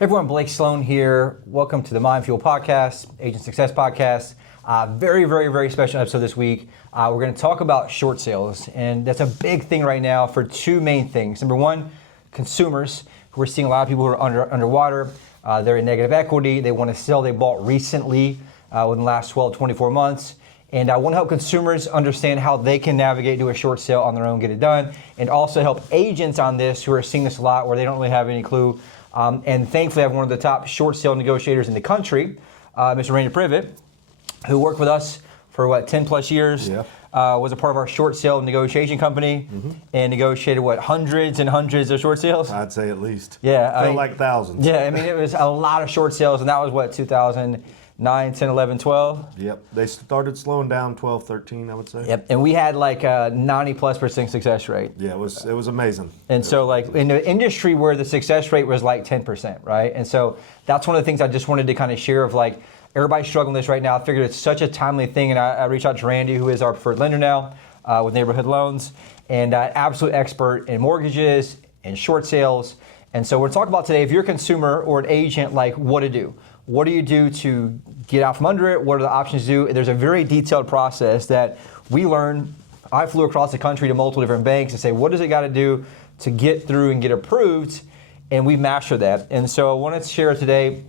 Hey everyone, Blake Sloan here. Welcome to the Mind Fuel Podcast, Agent Success Podcast. Very special episode this week. We're going to talk about short sales, and that's a big thing right now for two main things. Number one, consumers. We're seeing a lot of people who are underwater. They're in negative equity. They want to sell. They bought recently within the last 12, 24 months. And I want to help consumers understand how they can navigate, do a short sale on their own, get it done, and also help agents on this who are seeing this a lot where they don't really have any clue. And thankfully, I have one of the top short sale negotiators in the country, Mr. Rainier Pri, who worked with us for 10 plus years. Yeah. Was a part of our short sale negotiation company and negotiated hundreds and hundreds of short sales. I'd say at least. Yeah, Felt like thousands. Yeah, I mean it was a lot of short sales, and that was 2009, 10, 11, 12. Yep. They started slowing down 12, 13, I would say. Yep. And we had like a 90+% success rate. Yeah, it was amazing. And so in the industry where the success rate was like 10%, right? And so that's one of the things I just wanted to kind of share of everybody's struggling with this right now. I figured it's such a timely thing, and I reached out to Randy, who is our preferred lender now with Neighborhood Loans, and absolute expert in mortgages and short sales. And so we're talking about today, if you're a consumer or an agent, what to do. What do you do to get out from under it? What are the options to do? There's a very detailed process that we learned. I flew across the country to multiple different banks and say, what does it got to do to get through and get approved? And we've mastered that. And so I wanted to share today,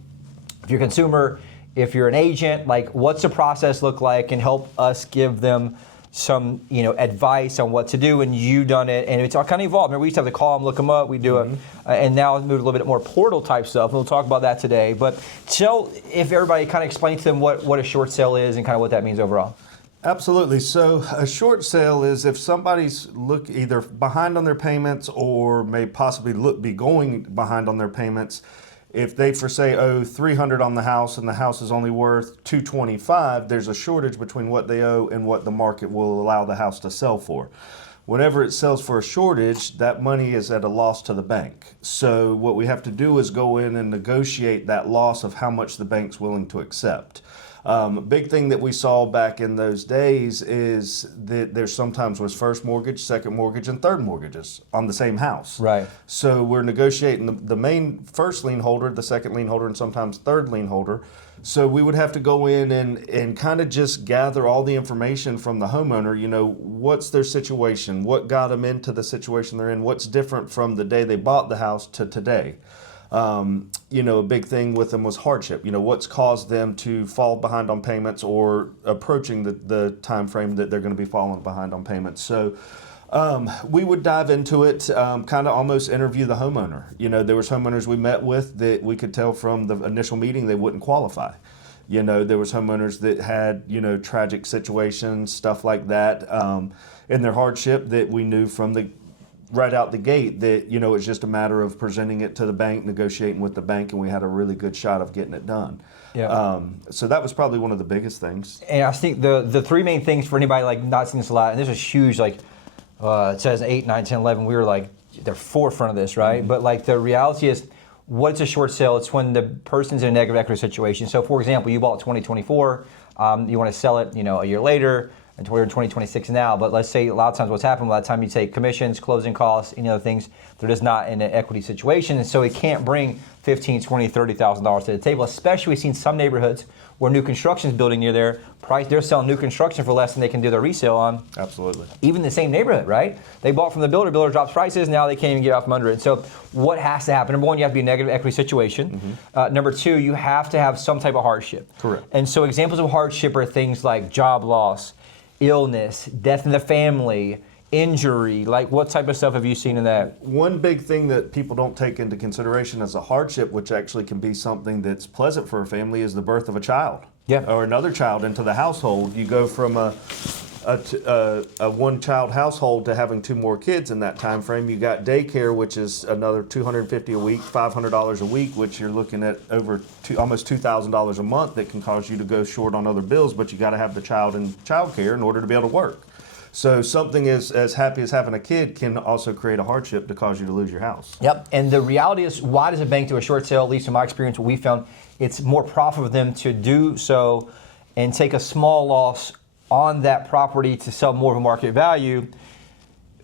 if you're a consumer, if you're an agent, what's the process look like, and help us give them some advice on what to do. And you done it, and it's all kind of evolved. Remember, we used to have to call them, look them up. We do and now it's moved a little bit more portal type stuff. And we'll talk about that today. But if everybody kind of explain to them what a short sale is and kind of what that means overall. Absolutely. So a short sale is if somebody's either behind on their payments or may possibly be going behind on their payments. If they, for say, owe $300 on the house and the house is only worth $225, there's a shortage between what they owe and what the market will allow the house to sell for. Whenever it sells for a shortage, that money is at a loss to the bank. So what we have to do is go in and negotiate that loss of how much the bank's willing to accept. A big thing that we saw back in those days is that there sometimes was first mortgage, second mortgage, and third mortgages on the same house. Right. So we're negotiating the main first lien holder, the second lien holder, and sometimes third lien holder. So we would have to go in and kind of just gather all the information from the homeowner, what's their situation, what got them into the situation they're in, what's different from the day they bought the house to today. A big thing with them was hardship. What's caused them to fall behind on payments or approaching the time frame that they're going to be falling behind on payments. So we would dive into it, kind of almost interview the homeowner. There was homeowners we met with that we could tell from the initial meeting they wouldn't qualify. There was homeowners that had, tragic situations, stuff like that, in their hardship that we knew from right out the gate that, it's just a matter of presenting it to the bank, negotiating with the bank, and we had a really good shot of getting it done. Yeah. So that was probably one of the biggest things. And I think the three main things for anybody not seeing this a lot, and this was huge, 2008, 9, 10, 11, we were the forefront of this, right? But the reality is, what's a short sale? It's when the person's in a negative equity situation. So for example, you bought 2024, you want to sell it, a year later, and we're in 2026 now, but let's say a lot of times what's happened, by the time you take commissions, closing costs, any other things, they're just not in an equity situation, and so it can't bring $15,000, $20,000, $30,000 to the table. Especially we've seen some neighborhoods where new construction is building near their price, they're selling new construction for less than they can do their resale on. Absolutely. Even the same neighborhood, right? They bought from the builder drops prices, now they can't even get out from under it. So what has to happen? Number one, you have to be in a negative equity situation. Number two, you have to have some type of hardship. Correct. And so examples of hardship are things like job loss, illness, death in the family, injury. What type of stuff have you seen in that? One big thing that people don't take into consideration as a hardship, which actually can be something that's pleasant for a family, is the birth of a child. Yeah. Or another child into the household. You go from a one-child household to having two more kids in that time frame. You got daycare, which is another $250 a week, $500 a week, which you're looking at almost $2,000 a month that can cause you to go short on other bills, but you got to have the child in childcare in order to be able to work. So something as happy as having a kid can also create a hardship to cause you to lose your house. Yep, and the reality is, why does a bank do a short sale? At least in my experience, what we found, it's more profitable for them to do so and take a small loss on that property to sell more of a market value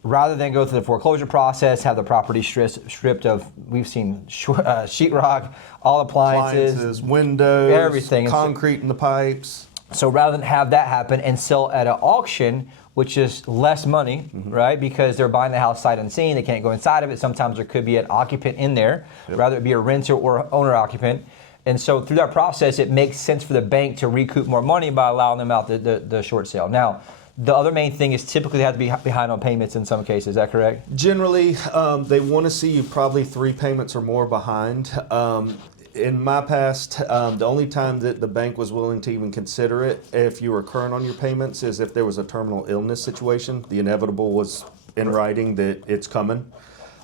rather than go through the foreclosure process, have the property stripped of, we've seen sheetrock, all appliances, windows, everything, concrete in the pipes. So rather than have that happen and sell at an auction, which is less money, right? Because they're buying the house sight unseen, they can't go inside of it. Sometimes there could be an occupant in there, rather it be a renter or owner occupant. And so through that process, it makes sense for the bank to recoup more money by allowing them out the short sale. Now, the other main thing is typically they have to be behind on payments in some cases. Is that correct? Generally, they want to see you probably 3 payments or more behind. In my past, the only time that the bank was willing to even consider it, if you were current on your payments, is if there was a terminal illness situation. The inevitable was in writing that it's coming.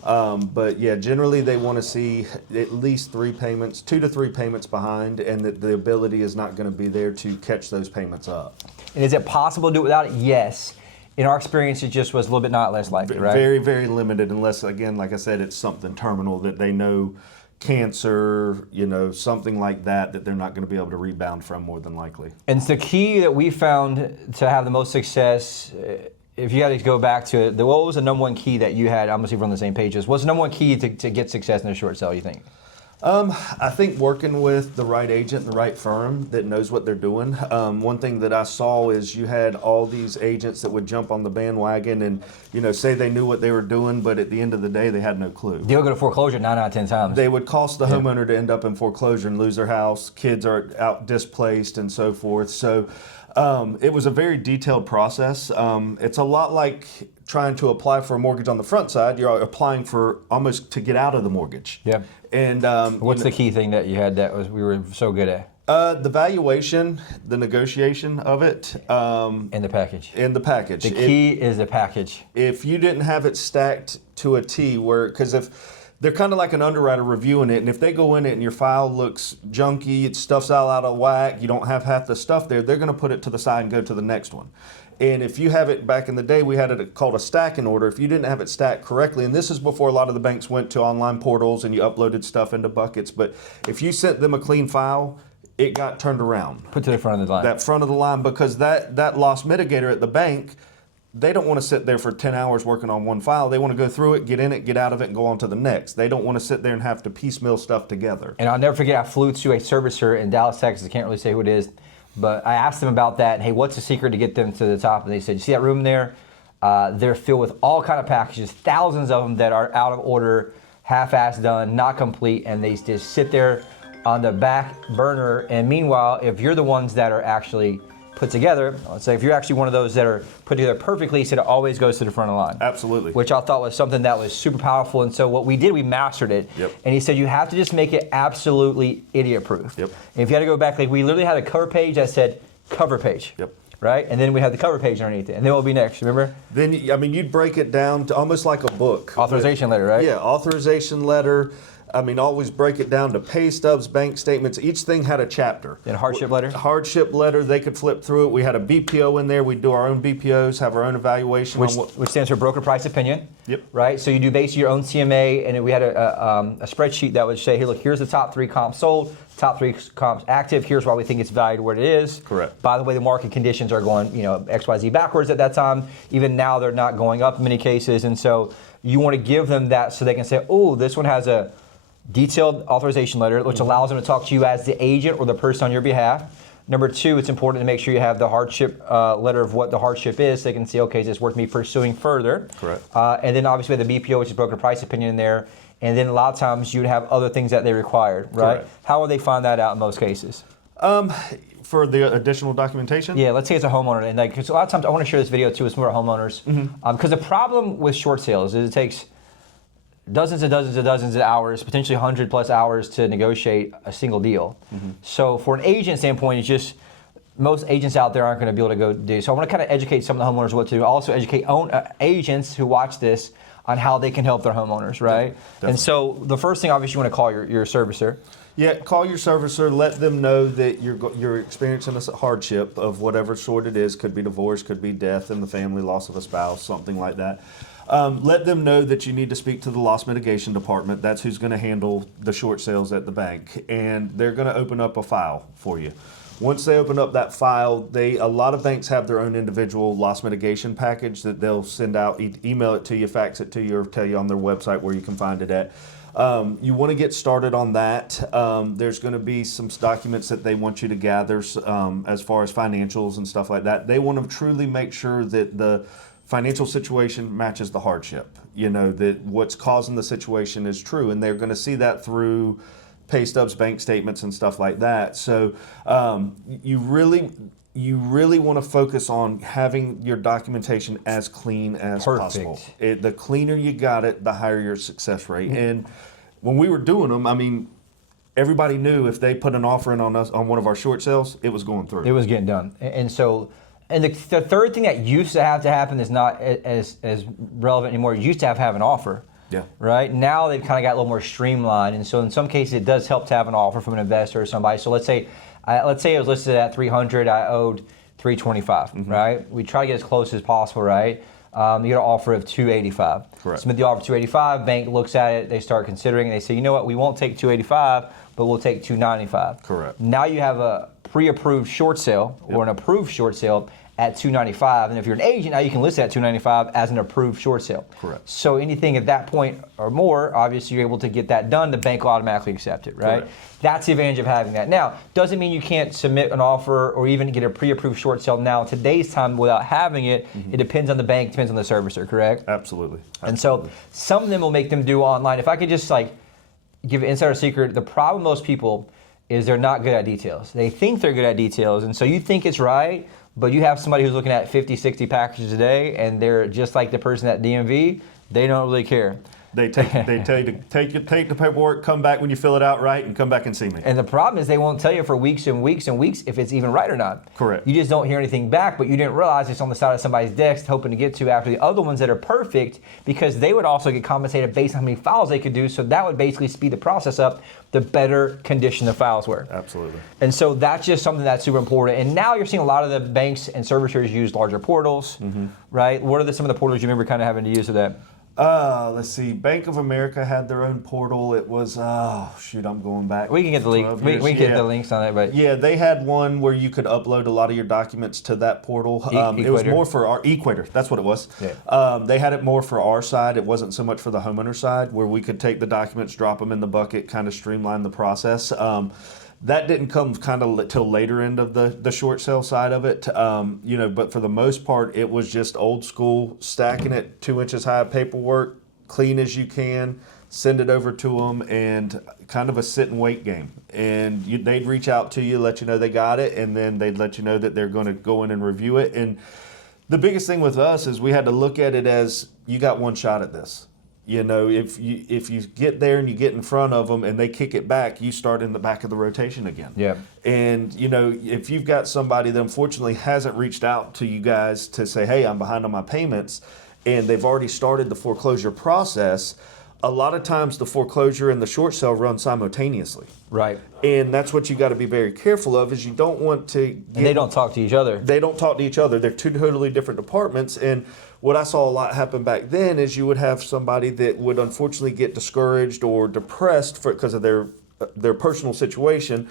But yeah, generally they want to see at least 3 payments, 2 to 3 payments behind, and that the ability is not going to be there to catch those payments up. And is it possible to do it without it? Yes. In our experience, it just was a little bit not less likely, right? Very, very limited, unless, again, like I said, it's something terminal that they know, cancer, something like that they're not going to be able to rebound from more than likely. And it's the key that we found to have the most success. If you had to go back to it, what was the number one key that you had? I'm going to see if we're on the same pages. What's the number one key to get success in a short sale, you think? I think working with the right agent, the right firm that knows what they're doing. One thing that I saw is you had all these agents that would jump on the bandwagon and, say they knew what they were doing, but at the end of the day, they had no clue. They'll go to foreclosure 9 out of 10 times. They would cost the homeowner to end up in foreclosure and lose their house. Kids are out displaced and so forth. So it was a very detailed process. It's a lot like trying to apply for a mortgage on the front side. You're applying for almost to get out of the mortgage. Yeah. And what's the key thing that you had that we were so good at? The valuation, the negotiation of it. And the package. And the package. The key is the package. If you didn't have it stacked to a T, because if they're kind of like an underwriter reviewing it, and if they go in it and your file looks junky, it stuff's all out of whack, you don't have half the stuff there, they're going to put it to the side and go to the next one. And if you have it, back in the day, we had it called a stacking order. If you didn't have it stacked correctly, and this is before a lot of the banks went to online portals and you uploaded stuff into buckets, but if you sent them a clean file, it got turned around. Put to the front of the line. That front of the line, because that loss mitigator at the bank, they don't want to sit there for 10 hours working on one file. They want to go through it, get in it, get out of it, and go on to the next. They don't want to sit there and have to piecemeal stuff together. And I'll never forget, I flew to a servicer in Dallas, Texas. I can't really say who it is, but I asked them about that. Hey, what's the secret to get them to the top? And they said, you see that room there? They're filled with all kind of packages, thousands of them that are out of order, half-assed done, not complete, and they just sit there on the back burner. And meanwhile, if you're the ones that are actually put together, let's say if you're actually one of those that are put together perfectly, he said it always goes to the front of the line. Absolutely. Which I thought was something that was super powerful. And so what we did, we mastered it. Yep. And he said you have to just make it absolutely idiot-proof. Yep. And if you had to go back, like we literally had a cover page that said cover page. Yep. Right? And then we had the cover page underneath it. And then what will be next, remember? Then, you'd break it down to almost like a book. Authorization letter, right? Yeah, authorization letter. Always break it down to pay stubs, bank statements. Each thing had a chapter. And hardship letter? Hardship letter, they could flip through it. We had a BPO in there. We'd do our own BPOs, have our own evaluation. Which stands for broker price opinion. Yep. Right? So you do basically your own CMA, and we had a spreadsheet that would say, hey, look, here's the top 3 comps sold, top 3 comps active. Here's why we think it's valued where it is. Correct. By the way, the market conditions are going, XYZ backwards at that time. Even now, they're not going up in many cases. And so you want to give them that so they can say, oh, this one has a detailed authorization letter, which allows them to talk to you as the agent or the person on your behalf. Number 2, it's important to make sure you have the hardship letter of what the hardship is, so they can see, okay, is this worth me pursuing further? Correct. And then obviously the BPO, which is broker price opinion in there. And then a lot of times you'd have other things that they required, right? Correct. How would they find that out in most cases? For the additional documentation? Yeah, let's say it's a homeowner. And cause a lot of times I want to share this video too, it's more homeowners. Because the problem with short sales is it takes dozens and dozens and dozens of hours, potentially 100+ hours to negotiate a single deal. So for an agent standpoint, it's just most agents out there aren't going to be able to go do. So I want to kind of educate some of the homeowners what to do. Also educate agents who watch this on how they can help their homeowners, right? Definitely. And so the first thing, obviously, you want to call your servicer. Yeah, call your servicer. Let them know that you're experiencing a hardship of whatever sort it is. Could be divorce, could be death in the family, loss of a spouse, something like that. Let them know that you need to speak to the loss mitigation department. That's who's going to handle the short sales at the bank, and they're going to open up a file for you. Once they open up that file, a lot of banks have their own individual loss mitigation package that they'll send out, email it to you, fax it to you, or tell you on their website where you can find it at. You want to get started on that. There's going to be some documents that they want you to gather as far as financials and stuff like that. They want to truly make sure that the financial situation matches the hardship. That what's causing the situation is true, and they're going to see that through pay stubs, bank statements, and stuff like that. So you really want to focus on having your documentation as clean as possible. The cleaner you got it, the higher your success rate. And when we were doing them, I mean, everybody knew if they put an offer in on us on one of our short sales, it was going through. It was getting done. And so, and the third thing that used to have to happen is not as relevant anymore. You used to have an offer. Yeah. Right? Now they've kind of got a little more streamlined. And so in some cases, it does help to have an offer from an investor or somebody. So let's say it was listed at 300, I owed 325, right? We try to get as close as possible, right? You get an offer of 285. Correct. Submit the offer of 285, bank looks at it, they start considering, and they say, you know what, we won't take 285, but we'll take 295. Correct. Now you have a pre-approved short sale or an approved short sale at 295, and if you're an agent, now you can list it at 295 as an approved short sale. Correct. So anything at that point or more, obviously you're able to get that done, the bank will automatically accept it, right? Correct. That's the advantage of having that. Now, doesn't mean you can't submit an offer or even get a pre-approved short sale now in today's time without having it. It depends on the bank, depends on the servicer, correct? Absolutely. And so some of them will make them do online. If I could just give an insider secret, the problem with most people is they're not good at details. They think they're good at details, and so you think it's right, but you have somebody who's looking at 50, 60 packages a day, and they're just like the person at DMV, they don't really care. They tell you to take the paperwork, come back when you fill it out right, and come back and see me. And the problem is they won't tell you for weeks and weeks and weeks if it's even right or not. Correct. You just don't hear anything back, but you didn't realize it's on the side of somebody's desk hoping to get to after the other ones that are perfect, because they would also get compensated based on how many files they could do, so that would basically speed the process up the better condition the files were. Absolutely. And so that's just something that's super important. And now you're seeing a lot of the banks and servicers use larger portals, right? What are some of the portals you remember kind of having to use of that? Let's see. Bank of America had their own portal. It was, I'm going back. We can get the link. We can get the links on it, but yeah, they had one where you could upload a lot of your documents to that portal. It was more for our Equator. That's what it was. Yeah. They had it more for our side. It wasn't so much for the homeowner side, where we could take the documents, drop them in the bucket, kind of streamline the process. That didn't come kind of till later end of the short sale side of it, but for the most part, it was just old school, stacking it 2 inches high paperwork, clean as you can, send it over to them, and kind of a sit and wait game. And they'd reach out to you, let you know they got it, and then they'd let you know that they're going to go in and review it. And the biggest thing with us is we had to look at it as, you got one shot at this. If you get there and you get in front of them and they kick it back, you start in the back of the rotation again. Yeah. And if you've got somebody that unfortunately hasn't reached out to you guys to say, hey, I'm behind on my payments, and they've already started the foreclosure process, a lot of times the foreclosure and the short sale run simultaneously. Right. And that's what you got to be very careful of, is you don't want to and they don't talk to each other. They don't talk to each other. They're two totally different departments. And what I saw a lot happen back then is you would have somebody that would unfortunately get discouraged or depressed because of their personal situation.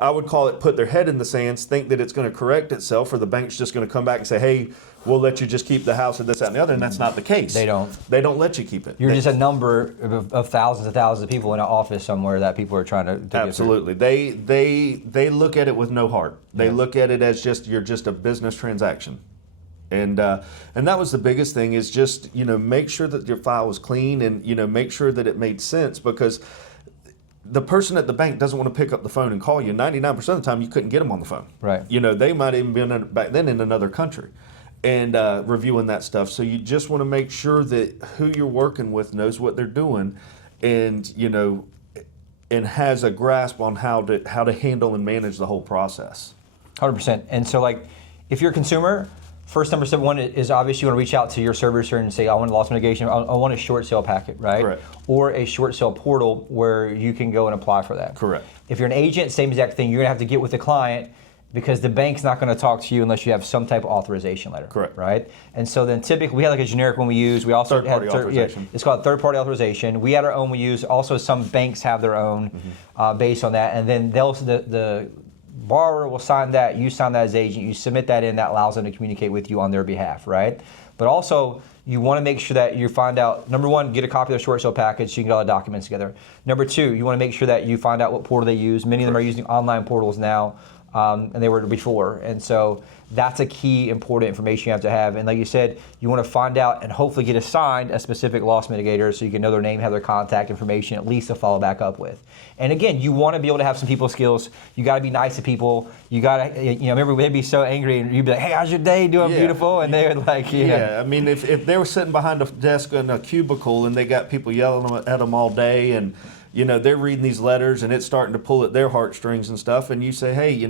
I would call it put their head in the sands, think that it's going to correct itself, or the bank's just going to come back and say, hey, we'll let you just keep the house and this, that, and the other. And that's not the case. They don't. They don't let you keep it. You're just a number of thousands and thousands of people in an office somewhere that people are trying to Absolutely. They look at it with no heart. They look at it as you're just a business transaction. And that was the biggest thing, is just, make sure that your file was clean, and, make sure that it made sense, because the person at the bank doesn't want to pick up the phone and call you. 99% of the time, you couldn't get them on the phone. Right. They might even been back then in another country and reviewing that stuff. So you just want to make sure that who you're working with knows what they're doing, and, and has a grasp on how to handle and manage the whole process. 100%. And so, if you're a consumer, first step one is obviously you want to reach out to your servicer and say, I want a loss mitigation, I want a short sale packet, right? Correct. Or a short sale portal where you can go and apply for that. Correct. If you're an agent, same exact thing. You're going to have to get with the client because the bank's not going to talk to you unless you have some type of authorization letter. Correct. Right? And so then typically we had like a generic one we use. We also Third-party authorization. it's called third-party authorization. We had our own we use. Also, some banks have their own based on that. And then the borrower will sign that. You sign that as agent. You submit that in. That allows them to communicate with you on their behalf, right? But also, you want to make sure that you find out, number one, get a copy of their short sale package so you can get all the documents together. Number two, you want to make sure that you find out what portal they use. Many of them are using online portals now, and they were before. And so that's a key important information you have to have. And like you said, you want to find out and hopefully get assigned a specific loss mitigator so you can know their name, have their contact information, at least to follow back up with. And again, you want to be able to have some people skills. You got to be nice to people. You got to, remember they'd be so angry and you'd be like, hey, how's your day? Doing beautiful? And they would like, I mean, if they were sitting behind a desk in a cubicle and they got people yelling at them all day and, they're reading these letters and it's starting to pull at their heartstrings and stuff. And you say, hey,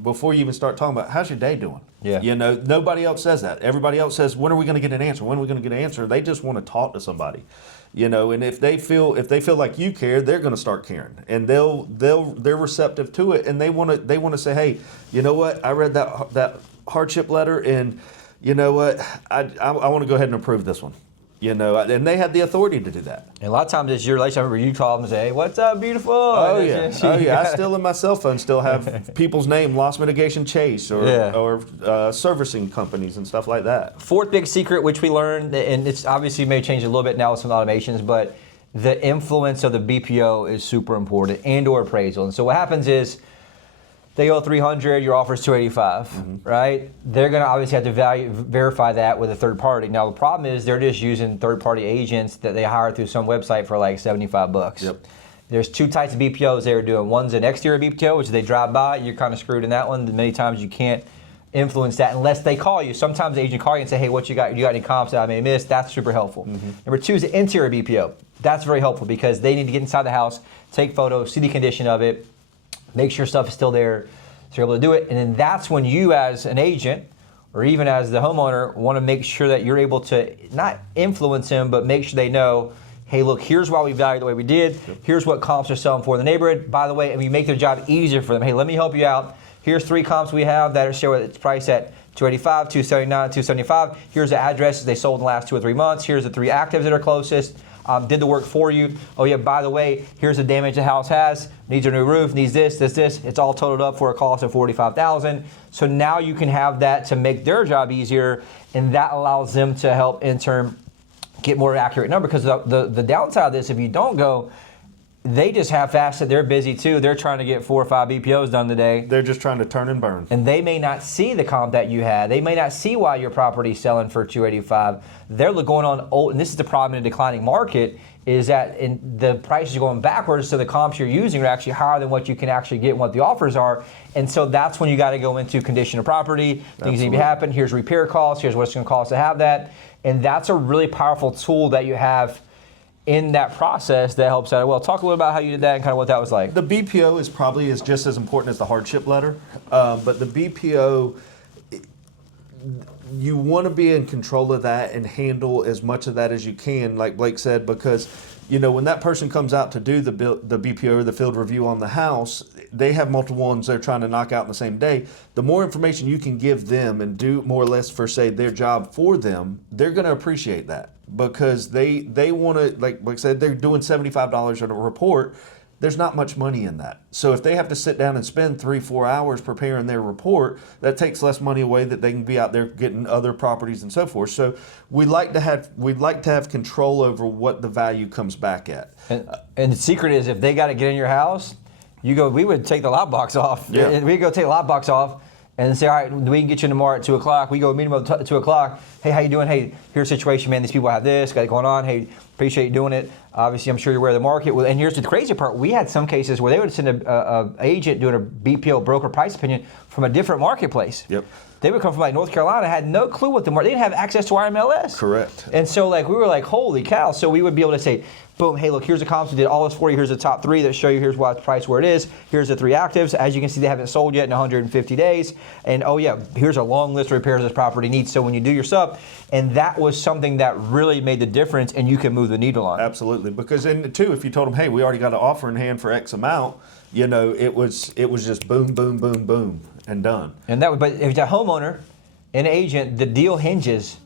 before you even start talking about how's your day doing? Yeah. Nobody else says that. Everybody else says, when are we going to get an answer? When are we going to get an answer? They just want to talk to somebody, and if they feel like you care, they're going to start caring and they're receptive to it. And they want to say, hey, you know what? I read that hardship letter and you know what? I want to go ahead and approve this one. And they had the authority to do that. And a lot of times it's your relationship where you call them and say, hey, what's up, beautiful? Oh, yeah. I still in my cell phone still have people's name, Loss Mitigation Chase or servicing companies and stuff like that. Fourth big secret, which we learned, and it's obviously may change a little bit now with some automations, but the influence of the BPO is super important and or appraisal. And so what happens is, they owe $300, your offer is $285, right? They're going to obviously have to verify that with a third party. Now the problem is they're just using third-party agents that they hire through some website for like $75. Yep. There's two types of BPOs they're doing. One's an exterior BPO, which they drive by. You're kind of screwed in that one. Many times you can't influence that unless they call you. Sometimes the agent call you and say, hey, what you got? You got any comps that I may miss? That's super helpful. Number two is the interior BPO. That's very helpful because they need to get inside the house, take photos, see the condition of it, make sure stuff is still there, so you're able to do it. And then that's when you as an agent, or even as the homeowner, want to make sure that you're able to not influence them, but make sure they know, hey, look, here's why we value the way we did. Here's what comps are selling for in the neighborhood. By the way, and we make their job easier for them. Hey, let me help you out. Here's 3 comps we have that are show it's priced at $285, $279, $275. Here's the addresses they sold in the last 2 or 3 months. Here's the 3 actives that are closest. Did the work for you. Oh yeah, by the way, here's the damage the house has. Needs a new roof, needs this. It's all totaled up for a cost of $45,000. So now you can have that to make their job easier, and that allows them to help in turn get more accurate number. Because the downside of this, if you don't go, they just half-assed it. They're busy too. They're trying to get 4 or 5 BPOs done today. They're just trying to turn and burn. And they may not see the comp that you had. They may not see why your property's selling for $285. They're going on old, and this is the problem in a declining market, is that the prices are going backwards, so the comps you're using are actually higher than what you can actually get and what the offers are. And so that's when you got to go into condition of property. Things need to happen. Here's repair costs. Here's what it's going to cost to have that. And that's a really powerful tool that you have in that process that helps out. Well, talk a little about how you did that and kind of what that was like. The BPO is probably just as important as the hardship letter, but the BPO, you want to be in control of that and handle as much of that as you can, like Blake said, because when that person comes out to do the BPO or the field review on the house, they have multiple ones they're trying to knock out in the same day. The more information you can give them and do more or less for, say, their job for them, they're going to appreciate that because they want to, like I said, they're doing $75 on a report. There's not much money in that. So if they have to sit down and spend 3-4 hours preparing their report, that takes less money away that they can be out there getting other properties and so forth. So we'd like to have control over what the value comes back at. And the secret is if they got to get in your house, we would take the lockbox off. Yeah. We'd go take the lockbox off and say, all right, we can get you tomorrow at 2 o'clock. We go meet them at 2 o'clock. Hey, how you doing? Hey, here's the situation, man. These people have this, got it going on. Hey, appreciate you doing it. Obviously, I'm sure you're aware of the market. And here's the crazy part. We had some cases where they would send a agent doing a BPO broker price opinion from a different marketplace. Yep. They would come from like North Carolina, had no clue what the market. They didn't have access to our MLS. Correct. And so we were like, holy cow. So we would be able to say, boom, hey, look, here's the comps. We did all this for you. Here's the top 3 that show you here's why it's priced where it is. Here's the 3 actives. As you can see, they haven't sold yet in 150 days. And oh yeah, here's a long list of repairs this property needs. So when you do your sub, and that was something that really made the difference, and you can move the needle on. Absolutely, because then too, if you told them, hey, we already got an offer in hand for X amount, you know, it was just boom, boom, boom, boom, and done. And that, but if you're a homeowner, an agent, the deal hinges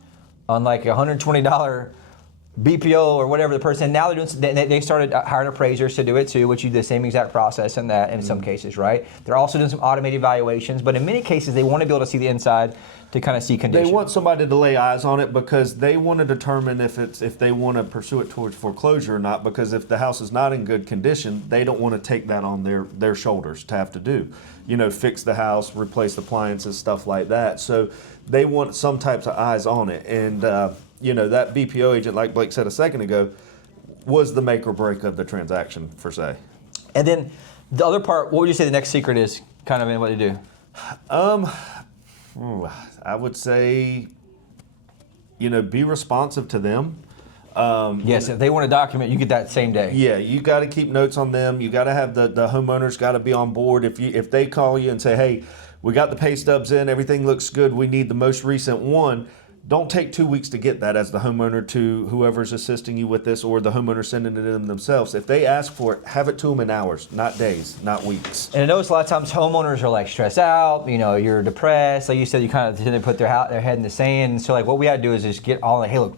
on like $120 BPO or whatever the person. Now they're doing. They started hiring appraisers to do it too, which you do the same exact process in that in some cases, right? They're also doing some automated valuations, but in many cases they want to be able to see the inside to kind of see condition. They want somebody to lay eyes on it because they want to determine if they want to pursue it towards foreclosure or not. Because if the house is not in good condition, they don't want to take that on their shoulders to have to do. You know, fix the house, replace the appliances, stuff like that. So they want some types of eyes on it, and you know, that BPO agent, like Blake said a second ago, was the make or break of the transaction, per se. And then the other part, what would you say the next secret is, kind of in what they do? I would say, you know, be responsive to them. Yes, if they want a document, you get that same day. Yeah, you got to keep notes on them. You got to have the homeowners got to be on board. If they call you and say, hey, we got the pay stubs in, everything looks good, we need the most recent one. Don't take 2 weeks to get that as the homeowner to whoever's assisting you with this, or the homeowner sending it in themselves. If they ask for it, have it to them in hours, not days, not weeks. And I notice a lot of times homeowners are like stressed out, you know, you're depressed. Like you said, you kind of tend to put their head in the sand. So like what we got to do is just get all like, hey, look,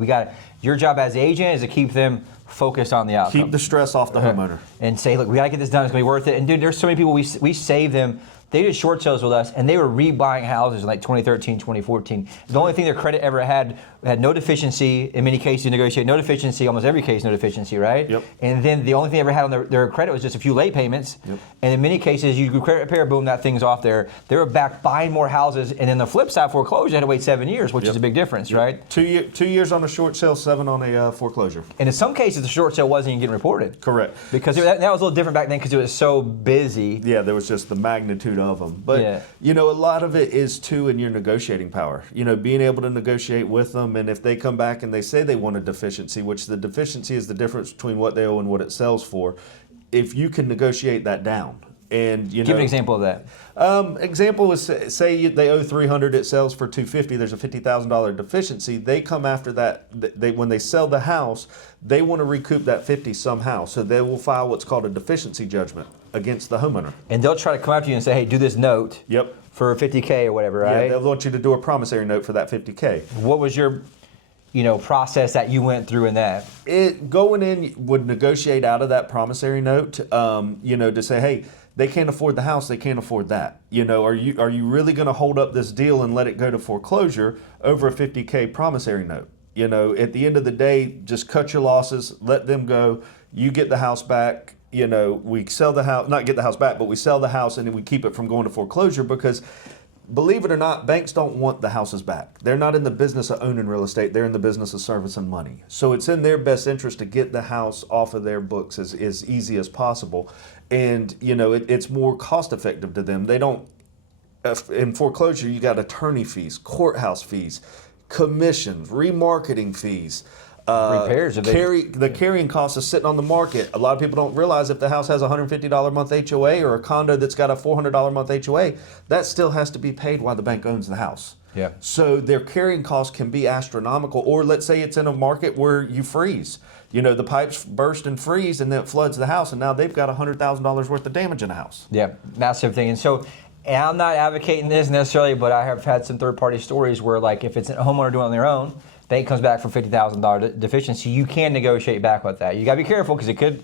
your job as the agent is to keep them focused on the outcome. Keep the stress off the homeowner. And say, look, we got to get this done. It's going to be worth it. And dude, there's so many people, we save them. They did short sales with us, and they were rebuying houses in like 2013, 2014. The only thing their credit ever had no deficiency. In many cases, you negotiate no deficiency. Almost every case, no deficiency, right? Yep. And then the only thing they ever had on their credit was just a few late payments. Yep. And in many cases, you do credit repair, boom, that thing's off there. They were back buying more houses, and then the flip side, foreclosure, had to wait 7 years, which is a big difference, right? 2 years on a short sale, 7 on a foreclosure. And in some cases, the short sale wasn't even getting reported. Correct. Because that was a little different back then because it was so busy. Yeah, there was just the magnitude of them. But, Yeah. you know, a lot of it is, too, in your negotiating power. You know, being able to negotiate with them, and if they come back and they say they want a deficiency, which the deficiency is the difference between what they owe and what it sells for, if you can negotiate that down. And you Give know, an example of that. Example is, say they owe $300, it sells for $250. There's a $50,000 deficiency. They come after that. When they sell the house, they want to recoup that $50 somehow. So they will file what's called a deficiency judgment against the homeowner. And they'll try to come after you and say, hey, do this note. Yep. For $50K or whatever, right? Yeah, they'll want you to do a promissory note for that $50K. What was your, process that you went through in that? Going in would negotiate out of that promissory note. To say, hey, they can't afford the house, they can't afford that. You know, are you really going to hold up this deal and let it go to foreclosure over a $50K promissory note? You know, at the end of the day, just cut your losses, let them go. You get the house back. You know, we sell the house, not get the house back, but we sell the house and then we keep it from going to foreclosure because, believe it or not, banks don't want the houses back. They're not in the business of owning real estate. They're in the business of servicing money. So it's in their best interest to get the house off of their books as easy as possible. And, you know, it's more cost effective to them. They don't, in foreclosure, you got attorney fees, courthouse fees, commissions, remarketing fees. Repairs. The carrying cost of sitting on the market. A lot of people don't realize if the house has a $150 a month HOA or a condo that's got a $400 a month HOA, that still has to be paid while the bank owns the house. Yeah. So their carrying costs can be astronomical. Or let's say it's in a market where you freeze. You know, the pipes burst and freeze and then it floods the house and now they've got $100,000 worth of damage in the house. Yeah, massive thing. And so, and I'm not advocating this necessarily, but I have had some third-party stories where, like, if it's a homeowner doing it on their own, bank comes back for $50,000 deficiency, you can negotiate back with that. You got to be careful because it could,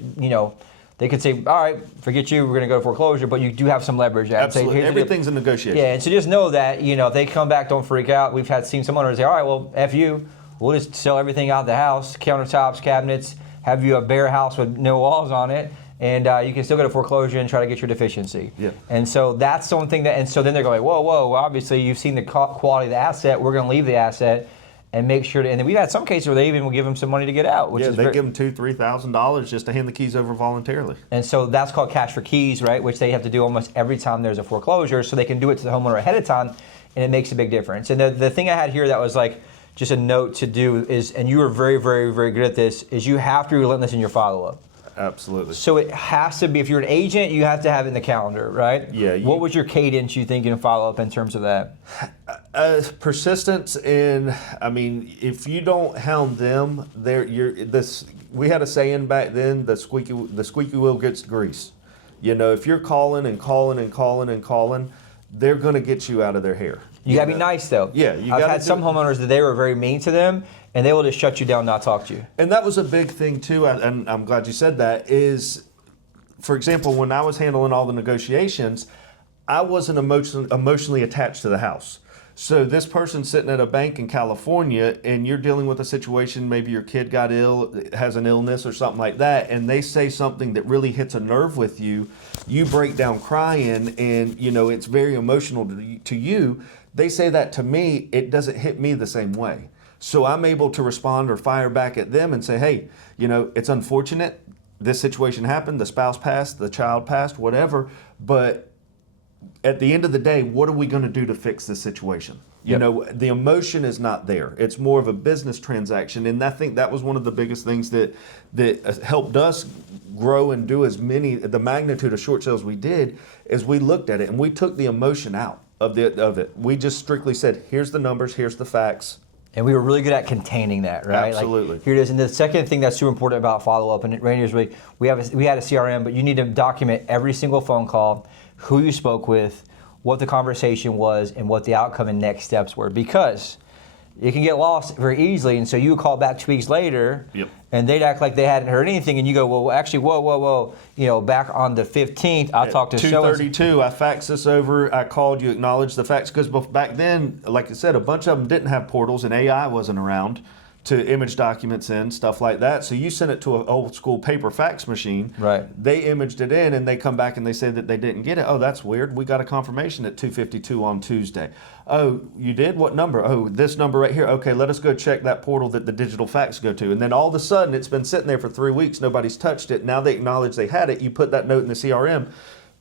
they could say, all right, forget you, we're going to go to foreclosure, but you do have some leverage. Absolutely. Say, everything's a negotiation. Yeah, and so just know that, if they come back, don't freak out. We've seen some owners say, all right, well, F you, we'll just sell everything out of the house, countertops, cabinets, have you a bare house with no walls on it, and you can still go to foreclosure and try to get your deficiency. Yeah. And so that's something that, and so then they're going, whoa, obviously you've seen the quality of the asset, we're going to leave the asset and make sure to, and then we've had some cases where they even will give them some money to get out. Which is they give them $2,000-$3,000 just to hand the keys over voluntarily. And so that's called cash for keys, right? Which they have to do almost every time there's a foreclosure, so they can do it to the homeowner ahead of time, and it makes a big difference. And the thing I had here that was like just a note to do is, and you are very, very, very good at this, is you have to be relentless in your follow-up. Absolutely. So it has to be, if you're an agent, you have to have it in the calendar, right? Yeah. What was your cadence you think in follow-up in terms of that? Persistence in, I mean, if you don't hound them, we had a saying back then, the squeaky wheel gets grease. You know, if you're calling and calling and calling and calling, they're going to get you out of their hair. You gotta be nice though. Yeah, I've had some homeowners that they were very mean to them, and they will just shut you down, and not talk to you. And that was a big thing too, and I'm glad you said that, is, for example, when I was handling all the negotiations, I wasn't emotionally attached to the house. So this person's sitting at a bank in California, and you're dealing with a situation, maybe your kid got ill, has an illness or something like that, and they say something that really hits a nerve with you, you break down crying, and you know it's very emotional to you. They say that to me, it doesn't hit me the same way. So I'm able to respond or fire back at them and say, hey, you know, it's unfortunate. This situation happened. The spouse passed, the child passed, whatever. But at the end of the day, what are we going to do to fix this situation? You know, the emotion is not there. It's more of a business transaction. And I think that was one of the biggest things that helped us grow and do the magnitude of short sales we did, is we looked at it and we took the emotion out of it. We just strictly said, here's the numbers, here's the facts. And we were really good at containing that, right? Absolutely. Like, here it is. And the second thing that's super important about follow-up, and Rainier's really, we had a CRM, but you need to document every single phone call, who you spoke with, what the conversation was, and what the outcome and next steps were. Because it can get lost very easily, and so you would call back 2 weeks later, and they'd act like they hadn't heard anything, and you go, well, actually, whoa, you know, back on the 15th, I talked to 2:32, I faxed this over, I called you, acknowledged the fax, because back then, like I said, a bunch of them didn't have portals, and AI wasn't around to image documents in, stuff like that. So you send it to an old school paper fax machine. Right. They imaged it in, and they come back and they say that they didn't get it. Oh, that's weird. We got a confirmation at 2:52 on Tuesday. Oh, you did? What number? Oh, this number right here. Okay, let us go check that portal that the digital fax go to. And then all of a sudden, it's been sitting there for 3 weeks. Nobody's touched it. Now they acknowledge they had it. You put that note in the CRM,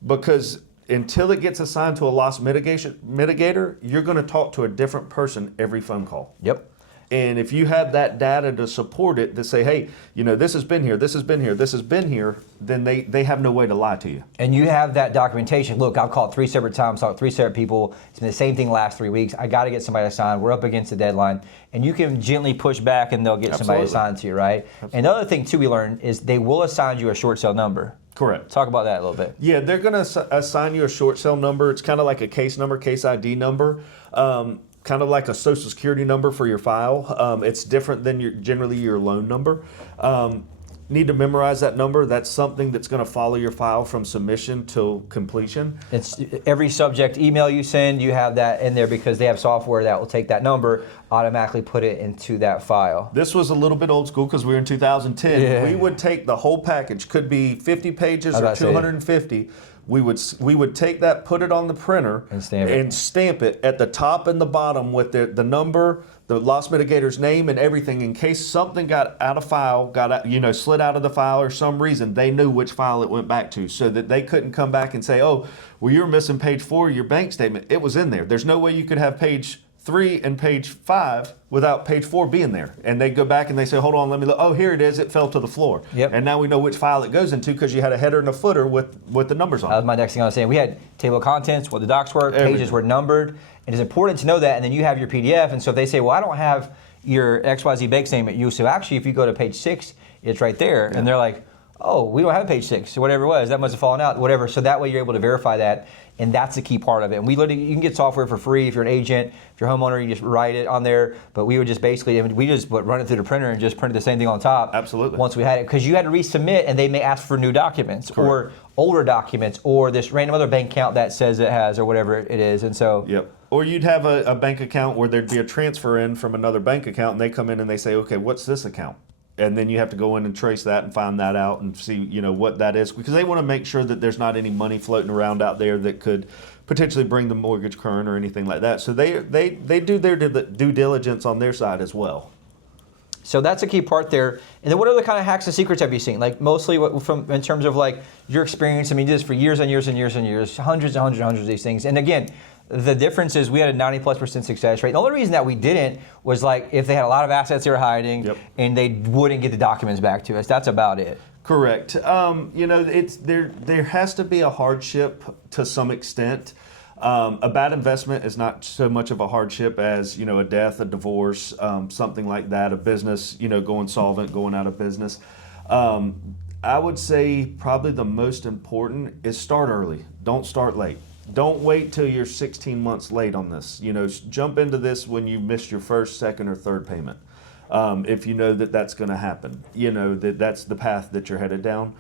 because until it gets assigned to a loss mitigator, you're going to talk to a different person every phone call. Yep. And if you have that data to support it, to say, hey, you know, this has been here, this has been here, this has been here, then they have no way to lie to you. And you have that documentation. Look, I've called 3 separate times, talked to 3 separate people. It's been the same thing the last 3 weeks. I got to get somebody to sign. We're up against the deadline. And you can gently push back, and they'll get somebody to sign to you, right? Absolutely. And the other thing, too, we learned is they will assign you a short sale number. Correct. Talk about that a little bit. Yeah, they're going to assign you a short sale number. It's kind of like a case number, case ID number. Kind of like a social security number for your file. It's different than generally your loan number. Need to memorize that number. That's something that's going to follow your file from submission to completion. It's every subject email you send, you have that in there, because they have software that will take that number, automatically put it into that file. This was a little bit old school because we were in 2010. Yeah. We would take the whole package, could be 50 pages or 250. We would take that, put it on the printer, and stamp it at the top and the bottom with the number, the loss mitigator's name, and everything, in case something got out of file, slid out of the file or some reason. They knew which file it went back to, so that they couldn't come back and say, oh, well, you're missing page 4 of your bank statement. It was in there. There's no way you could have page 3 and page 5 without page 4 being there. And they go back and they say, hold on, let me look. Oh, here it is. It fell to the floor. Yep. And now we know which file it goes into, because you had a header and a footer with the numbers on. That was my next thing I was saying. We had table of contents, what the docs were, pages were numbered. It is important to know that. And then you have your PDF. And so if they say, well, I don't have your XYZ bank statement, you say, actually, if you go to page 6, it's right there. Yeah. And they're like, oh, we don't have page 6, or whatever it was. That must have fallen out, whatever. So that way you're able to verify that. And that's the key part of it. And you can get software for free if you're an agent. If you're a homeowner, you just write it on there. But we would just basically, run it through the printer and just print the same thing on top. Absolutely. Once we had it, because you had to resubmit, and they may ask for new documents. Correct. Or older documents, or this random other bank account that says it has, or whatever it is. And so. Yep. Or you'd have a bank account where there'd be a transfer in from another bank account, and they come in and they say, okay, what's this account? And then you have to go in and trace that and find that out and see, what that is, because they want to make sure that there's not any money floating around out there that could potentially bring the mortgage current or anything like that. So they do their due diligence on their side as well. So that's a key part there. And then what other kind of hacks and secrets have you seen? Like mostly in terms of like your experience. I mean, you did this for years and years and years and years, hundreds and hundreds and hundreds of these things. And again, The difference is we had a 90+% success rate. The only reason that we didn't was like if they had a lot of assets they were hiding and they wouldn't get the documents back to us. That's about it. Correct. You know, it's there has to be a hardship to some extent. A bad investment is not so much of a hardship as, you know, a death, a divorce, something like that, a business, you know, going solvent, going out of business. I would say probably the most important is start early. Don't start late. Don't wait till you're 16 months late on this. You know, jump into this when you missed your first, second, or third payment. If you know that that's going to happen, you know that that's the path that you're headed down.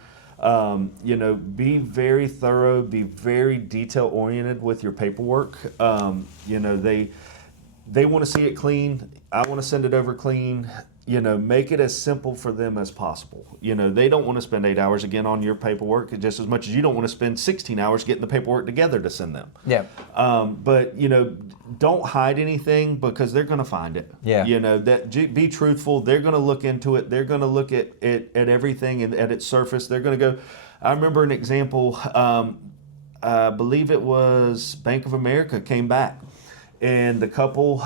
You know, be very thorough, be very detail oriented with your paperwork. You know, they want to see it clean. I want to send it over clean. You know, make it as simple for them as possible. You know, they don't want to spend 8 hours again on your paperwork just as much as you don't want to spend 16 hours getting the paperwork together to send them. Yeah. But, you know, don't hide anything because they're going to find it. Yeah. You know, be truthful. They're going to look into it. They're going to look at everything and at its surface. They're going to go. I remember an example. I believe it was Bank of America came back. And the couple,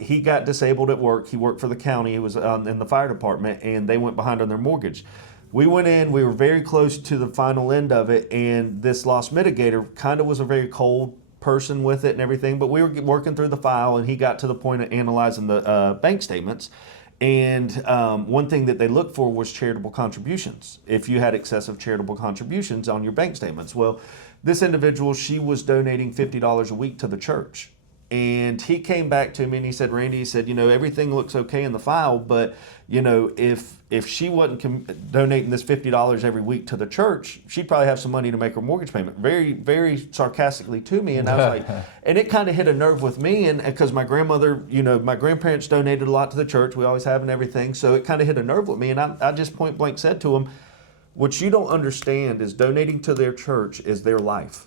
he got disabled at work. He worked for the county. He was in the fire department, and they went behind on their mortgage. We went in. We were very close to the final end of it, and this loss mitigator kind of was a very cold person with it and everything. But we were working through the file, and he got to the point of analyzing the bank statements. And one thing that they looked for was charitable contributions. If you had excessive charitable contributions on your bank statements. Well, this individual, she was donating $50 a week to the church. And he came back to me and he said, Randy, he said, you know, everything looks okay in the file, but, you know, if she wasn't donating this $50 every week to the church, she'd probably have some money to make her mortgage payment. Very, very sarcastically to me. And I was like, and it kind of hit a nerve with me. And because my grandmother, you know, my grandparents donated a lot to the church. We always have and everything. So it kind of hit a nerve with me. And I just point blank said to him, what you don't understand is donating to their church is their life.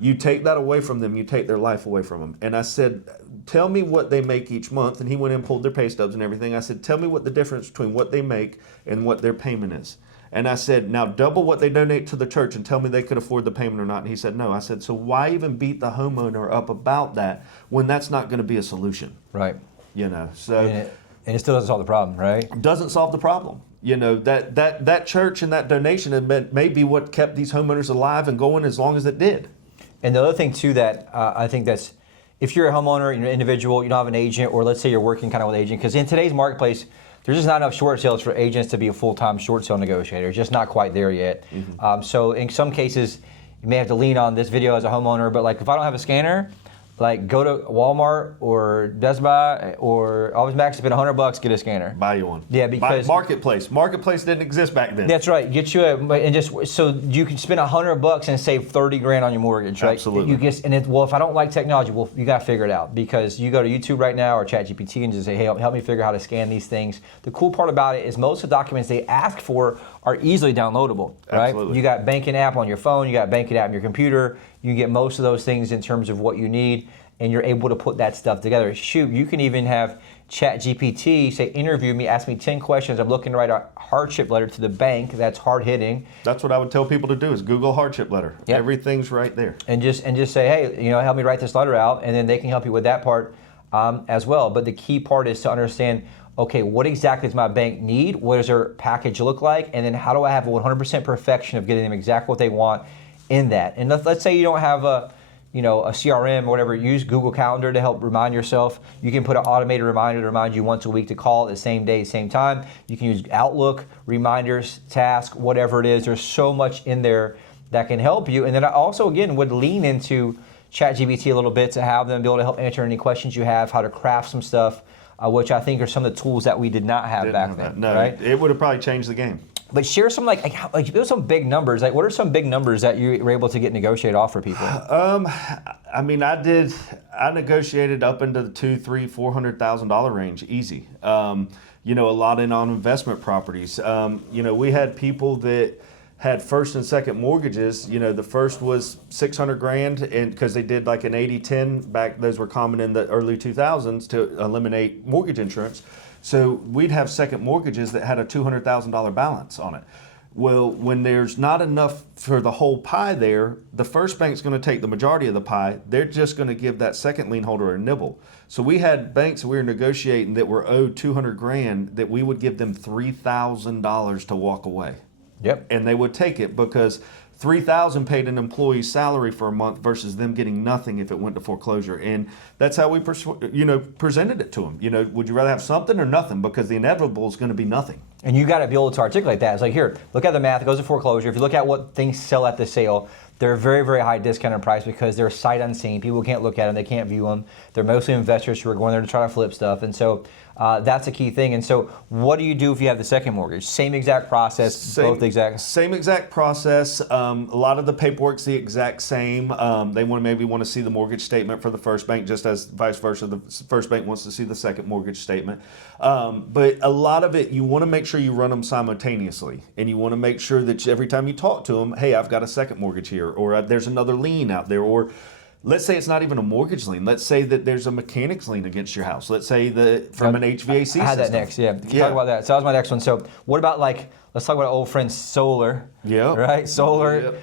You take that away from them, you take their life away from them. And I said, tell me what they make each month. And he went in and pulled their pay stubs and everything. I said, tell me what the difference between what they make and what their payment is. And I said, now double what they donate to the church and tell me they could afford the payment or not. And he said, no. I said, so why even beat the homeowner up about that when that's not going to be a solution? Right. You know, so. And it still doesn't solve the problem, right? Doesn't solve the problem. You know, that church and that donation may be what kept these homeowners alive and going as long as it did. And the other thing too that I think that's, if you're a homeowner, you're an individual, you don't have an agent, or let's say you're working kind of with an agent, because in today's marketplace, there's just not enough short sales for agents to be a full-time short sale negotiator. It's just not quite there yet. Mm-hmm. So in some cases, you may have to lean on this video as a homeowner, but like if I don't have a scanner, like go to Walmart or Best Buy or Always Max, spend $100, get a scanner. Buy you one. Yeah, because Marketplace didn't exist back then. That's right. Get you and just so you can spend $100 and save 30 grand on your mortgage, right? Absolutely. Well, if I don't like technology, well, you got to figure it out, because you go to YouTube right now or ChatGPT and just say, hey, help me figure out how to scan these things. The cool part about it is most of the documents they ask for are easily downloadable, right? Absolutely. You got banking app on your phone, you got banking app on your computer. You can get most of those things in terms of what you need, and you're able to put that stuff together. Shoot, you can even have ChatGPT say, interview me, ask me 10 questions. I'm looking to write a hardship letter to the bank that's hard hitting. That's what I would tell people to do is Google hardship letter. Yep. Everything's right there. And just say, hey, you know, help me write this letter out, and then they can help you with that part as well. But the key part is to understand, okay, what exactly does my bank need? What does their package look like? And then how do I have a 100% perfection of getting them exactly what they want in that? And let's say you don't have a CRM or whatever. Use Google Calendar to help remind yourself. You can put an automated reminder to remind you once a week to call at the same day, same time. You can use Outlook, reminders, task, whatever it is. There's so much in there that can help you. And then I also, again, would lean into ChatGPT a little bit to have them be able to help answer any questions you have, how to craft some stuff, which I think are some of the tools that we did not have back then. No, right? It would have probably changed the game. But share some like there's some big numbers. Like, what are some big numbers that you were able to get negotiated off for people? I mean, I negotiated up into the $200,000-$400,000 range, easy. You know, a lot on investment properties. You know, we had people that had first and second mortgages. You know, the first was $600,000, and because they did like an 80-10 back, those were common in the early 2000s to eliminate mortgage insurance. So we'd have second mortgages that had a $200,000 balance on it. Well, when there's not enough for the whole pie there, the first bank's going to take the majority of the pie. They're just going to give that second lien holder a nibble. So we had banks that we were negotiating that were owed 200 grand that we would give them $3,000 to walk away. Yep. And they would take it because $3,000 paid an employee's salary for a month versus them getting nothing if it went to foreclosure. And that's how we presented it to them. Would you rather have something or nothing? Because the inevitable is going to be nothing. And you got to be able to articulate that. It's like, here, look at the math. It goes to foreclosure. If you look at what things sell at the sale, they're very, very high discounted price because they're sight unseen. People can't look at them. They can't view them. They're mostly investors who are going there to try to flip stuff. And so that's a key thing. And so what do you do if you have the second mortgage? Same exact process, Same exact process. A lot of the paperwork's the exact same. They maybe want to see the mortgage statement for the first bank, just as vice versa. The first bank wants to see the second mortgage statement. But a lot of it, you want to make sure you run them simultaneously. And you want to make sure that every time you talk to them, hey, I've got a second mortgage here, or there's another lien out there, or let's say it's not even a mortgage lien. Let's say that there's a mechanics lien against your house. Let's say that from an HVAC system. I had that next, yeah. Talk about that. So that was my next one. So what about let's talk about old friend solar. Yeah. Right? Solar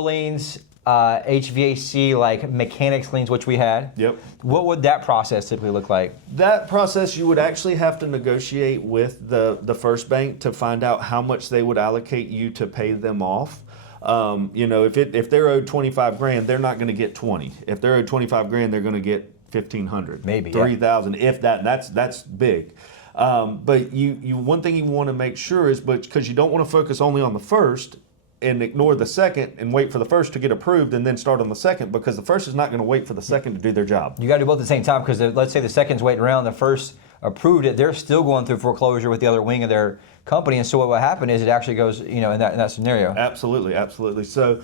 liens, HVAC, mechanics liens, which we had. Yep. What would that process typically look like? That process, you would actually have to negotiate with the first bank to find out how much they would allocate you to pay them off. If they're owed 25 grand, they're not going to get 20. If they're owed 25 grand, they're going to get 1,500, maybe 3,000, if that. That's big. But one thing you want to make sure is, because you don't want to focus only on the first and ignore the second and wait for the first to get approved and then start on the second, because the first is not going to wait for the second to do their job. You got to do both at the same time, because let's say the second's waiting around, the first approved it, they're still going through foreclosure with the other wing of their company, and so what will happen is it actually goes, in that scenario. Absolutely. So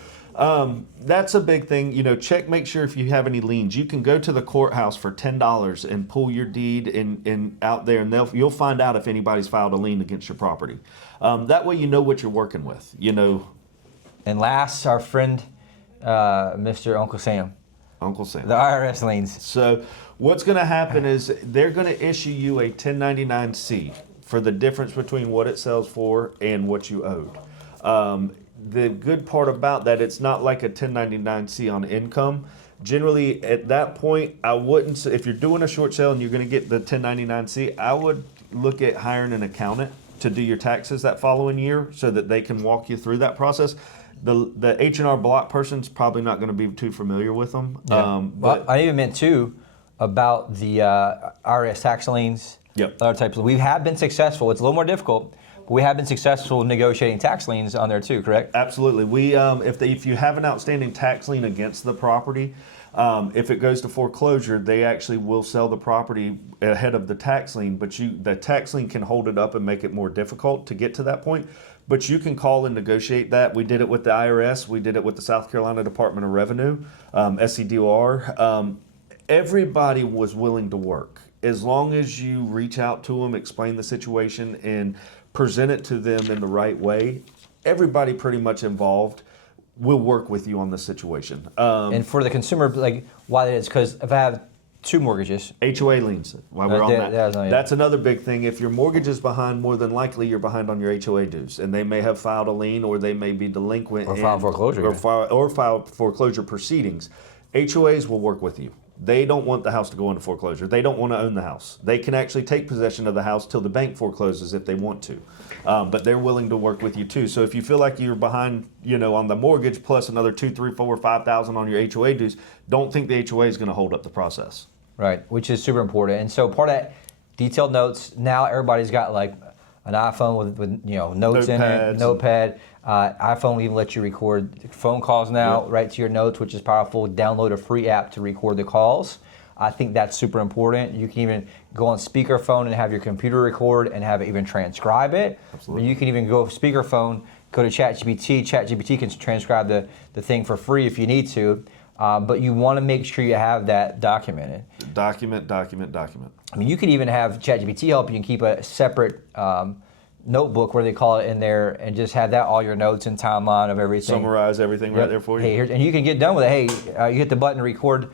that's a big thing. Check, make sure if you have any liens. You can go to the courthouse for $10 and pull your deed and out there, and you'll find out if anybody's filed a lien against your property. That way you know what you're working with. And last, our friend, Mr. Uncle Sam. Uncle Sam. The IRS liens. So what's going to happen is they're going to issue you a 1099-C for the difference between what it sells for and what you owed. The good part about that, it's not like a 1099-C on income. Generally, at that point, I wouldn't, if you're doing a short sale and you're going to get the 1099-C, I would look at hiring an accountant to do your taxes that following year so that they can walk you through that process. The H&R Block person's probably not going to be too familiar with them. Yeah. But I even meant too about the IRS tax liens. Yep. Other types. We have been successful. It's a little more difficult, but we have been successful negotiating tax liens on there too. Correct? Absolutely. We if you have an outstanding tax lien against the property, if it goes to foreclosure, they actually will sell the property ahead of the tax lien. But the tax lien can hold it up and make it more difficult to get to that point. But you can call and negotiate that. We did it with the IRS. We did it with the South Carolina Department of Revenue, SCDOR. Everybody was willing to work. As long as you reach out to them, explain the situation, and present it to them in the right way, everybody pretty much involved will work with you on this situation. And for the consumer, why that is, because if I have two mortgages. HOA liens, while we're on that. That's another big thing. If your mortgage is behind, more than likely you're behind on your HOA dues. And they may have filed a lien, or they may be delinquent. Or filed foreclosure. Or filed foreclosure proceedings. HOAs will work with you. They don't want the house to go into foreclosure. They don't want to own the house. They can actually take possession of the house till the bank forecloses if they want to. But they're willing to work with you too. So if you feel like you're behind, on the mortgage plus another $2,000, $3,000, $4,000, $5,000 on your HOA dues, don't think the HOA is going to hold up the process. Right, which is super important. And so part of that, detailed notes. Now everybody's got an iPhone with notes in it, notepad. iPhone will even let you record phone calls now, right to your notes, which is powerful. Download a free app to record the calls. I think that's super important. You can even go on speakerphone and have your computer record and have it even transcribe it. Absolutely. You can even go speakerphone, go to ChatGPT. ChatGPT can transcribe the thing for free if you need to. But you want to make sure you have that documented. Document. I mean, you could even have ChatGPT help you and keep a separate notebook where they call it in there and just have that all your notes and timeline of everything. Summarize everything right there for you. Hey, and you can get done with it. Hey, you hit the button to record.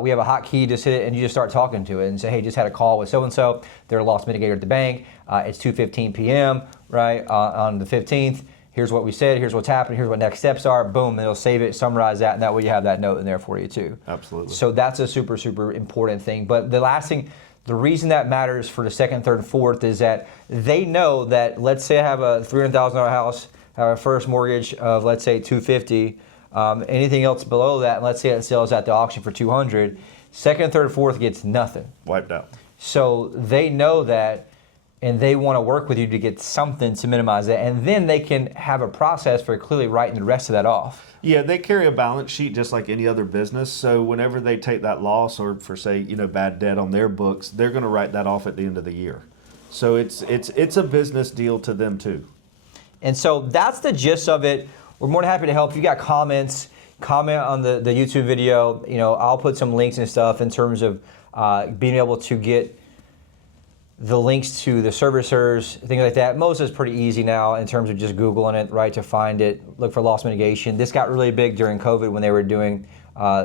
We have a hotkey, just hit it and you just start talking to it and say, hey, just had a call with so-and-so. They're a loss mitigator at the bank. It's 2:15 p.m., right, on the 15th. Here's what we said, here's what's happened, here's what next steps are, boom, and it'll save it, summarize that, and that way you have that note in there for you too. Absolutely. So that's a super, super important thing. But the last thing, the reason that matters for the second, third, and fourth is that they know that, let's say I have a $300,000 house, I have a first mortgage of, let's say, $250,000, anything else below that, and let's say it sells at the auction for $200,000, second, third, fourth gets nothing. Wiped out. So they know that, and they want to work with you to get something to minimize that, and then they can have a process for clearly writing the rest of that off. Yeah, they carry a balance sheet just like any other business. So whenever they take that loss or for say, bad debt on their books, they're going to write that off at the end of the year. So it's a business deal to them too. And so that's the gist of it. We're more than happy to help. If you got comments, comment on the YouTube video. I'll put some links and stuff in terms of being able to get the links to the servicers, things like that. Most is pretty easy now in terms of just Googling it, right, to find it, look for loss mitigation. This got really big during COVID when they were doing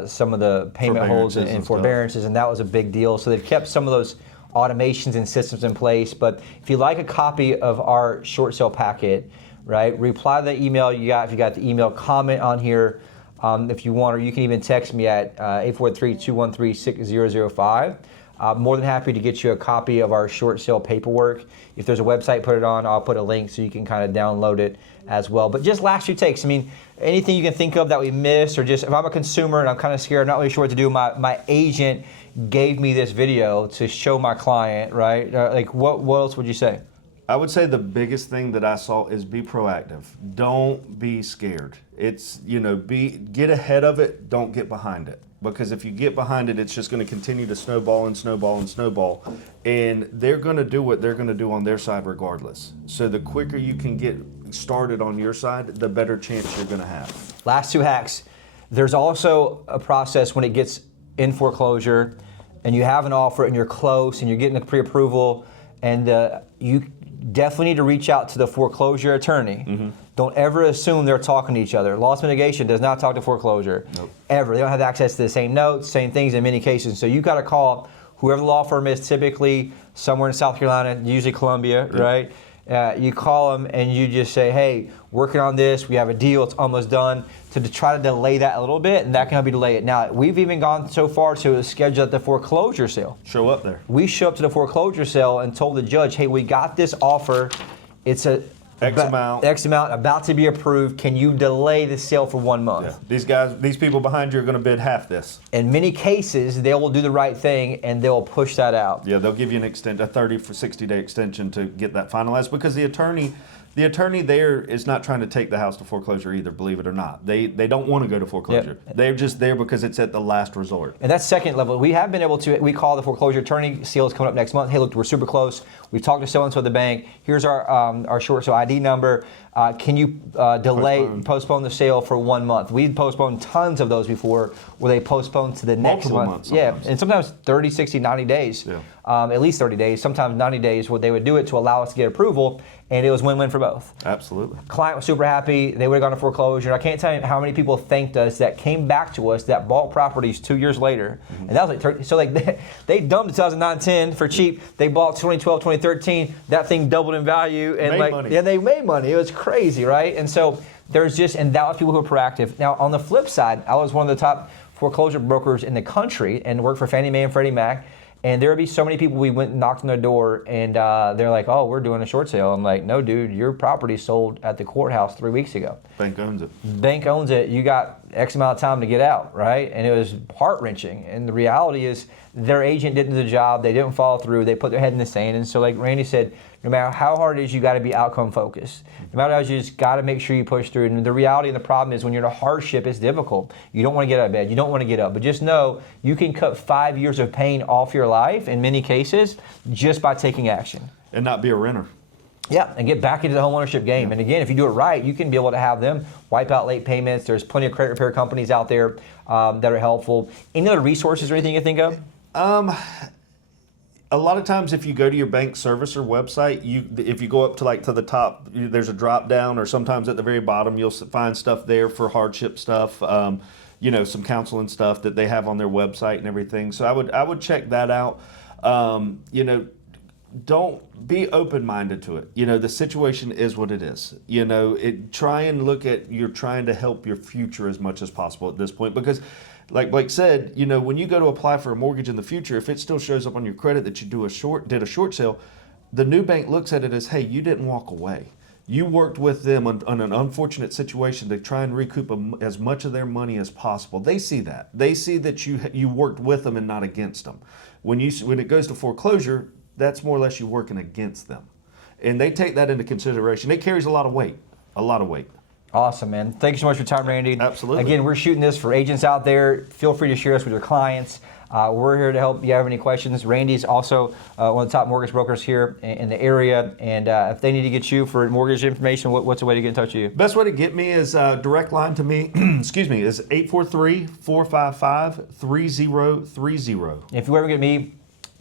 some of the payment holds and forbearances, and that was a big deal. So they've kept some of those automations and systems in place. But if you'd like a copy of our short sale packet, right, reply to the email you got. If you got the email, comment on here if you want, or you can even text me at 843-213-6005. More than happy to get you a copy of our short sale paperwork. If there's a website, put it on. I'll put a link so you can kind of download it as well. But just last few takes. I mean, anything you can think of that we missed, or just if I'm a consumer and I'm kind of scared, not really sure what to do, my agent gave me this video to show my client, right? Like what else would you say? I would say the biggest thing that I saw is be proactive. Don't be scared. It's, get ahead of it. Don't get behind it. Because if you get behind it, it's just going to continue to snowball and snowball and snowball. And they're going to do what they're going to do on their side regardless. So the quicker you can get started on your side, the better chance you're going to have. Last two hacks. There's also a process when it gets in foreclosure and you have an offer and you're close and you're getting a pre-approval, and you definitely need to reach out to the foreclosure attorney. Mm-hmm. Don't ever assume they're talking to each other. Loss mitigation does not talk to foreclosure. Nope. Ever. They don't have access to the same notes, same things in many cases. So you got to call whoever the law firm is, typically somewhere in South Carolina, usually Columbia, yep. Right? You call them and you just say, hey, working on this, we have a deal, it's almost done, to try to delay that a little bit, and that can help you delay it. Now, we've even gone so far to schedule at the foreclosure sale. Show up there. We show up to the foreclosure sale and told the judge, hey, we got this offer, it's a X amount about to be approved. Can you delay the sale for 1 month? Yeah. These people behind you are going to bid half this. In many cases, they will do the right thing and they'll push that out. Yeah, they'll give you a 30 for 60-day extension to get that finalized, because the attorney there is not trying to take the house to foreclosure either, believe it or not. They don't want to go to foreclosure. Yep. They're just there because it's at the last resort. And that's second level. We have been able to, we call the foreclosure attorney, sale's coming up next month. Hey, look, we're super close. We've talked to so-and-so at the bank. Here's our short sale ID number. Can you postpone the sale for 1 month? We've postponed tons of those before, where they postpone to the next month. Months, sometimes. Yeah, and sometimes 30, 60, 90 days. Yeah. At least 30 days, sometimes 90 days, where they would do it to allow us to get approval, and it was win-win for both. Absolutely. Client was super happy. They would have gone to foreclosure. I can't tell you how many people thanked us that came back to us that bought properties 2 years later. Mm-hmm. And that was like, so like they dumped 2009-10 for cheap. They bought 2012, 2013. That thing doubled in value. And they made money. It was crazy, right? And so there's just, and that was people who are proactive. Now, on the flip side, I was one of the top foreclosure brokers in the country and worked for Fannie Mae and Freddie Mac. And there would be so many people, we went and knocked on their door, and they're like, oh, we're doing a short sale. I'm like, no, dude, your property sold at the courthouse 3 weeks ago. Bank owns it. Bank owns it. You got X amount of time to get out, right? And it was heart-wrenching. And the reality is their agent didn't do the job. They didn't follow through. They put their head in the sand. And so like Randy said, no matter how hard it is, you got to be outcome focused. No matter how, you just got to make sure you push through. And the reality and the problem is when you're in a hardship, it's difficult. You don't want to get out of bed. You don't want to get up. But just know you can cut 5 years of pain off your life in many cases just by taking action. And not be a renter. Yeah, and get back into the homeownership game. And again, if you do it right, you can be able to have them wipe out late payments. There's plenty of credit repair companies out there that are helpful. Any other resources or anything you think of? A lot of times if you go to your bank servicer website, if you go up to the top, there's a drop down, or sometimes at the very bottom you'll find stuff there for hardship stuff, some counseling stuff that they have on their website and everything. So I would check that out. don't be open-minded to it. You know, the situation is what it is. You know, try and look at, you're trying to help your future as much as possible at this point, because like Blake said, you know, when you go to apply for a mortgage in the future, if it still shows up on your credit that you did a short sale, the new bank looks at it as, hey, you didn't walk away. You worked with them on an unfortunate situation to try and recoup as much of their money as possible. They see that. They see that you worked with them and not against them. When it goes to foreclosure, that's more or less you working against them. And they take that into consideration. It carries a lot of weight, a lot of weight. Awesome, man. Thank you so much for your time, Randy. Absolutely. Again, we're shooting this for agents out there. Feel free to share us with your clients. We're here to help. If you have any questions, Randy's also one of the top mortgage brokers here in the area. And if they need to get you for mortgage information, what's the way to get in touch with you? Best way to get me is direct line to me, excuse me, is 843-455-3030. If you ever get me,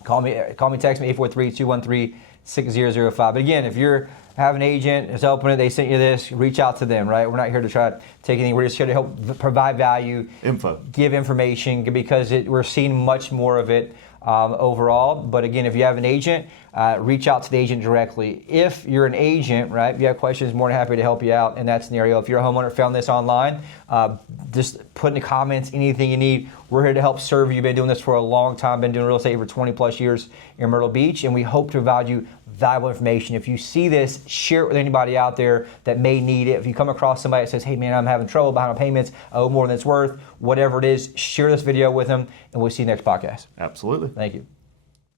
call me, text me, 843-213-6005. But again, if you're have an agent is helping it, they sent you this, reach out to them, right? We're not here to try to take anything. We're just here to help provide value, give information, because we're seeing much more of it overall. But again, if you have an agent, reach out to the agent directly. If you're an agent, right, if you have questions, more than happy to help you out in that scenario. If you're a homeowner, found this online, just put in the comments anything you need. We're here to help serve you. Been doing this for a long time, been doing real estate for 20 plus years in Myrtle Beach, and we hope to provide you valuable information. If you see this, share it with anybody out there that may need it. If you come across somebody that says, hey man, I'm having trouble behind on payments, I owe more than it's worth, whatever it is, share this video with them, and we'll see you next podcast. Absolutely. Thank you.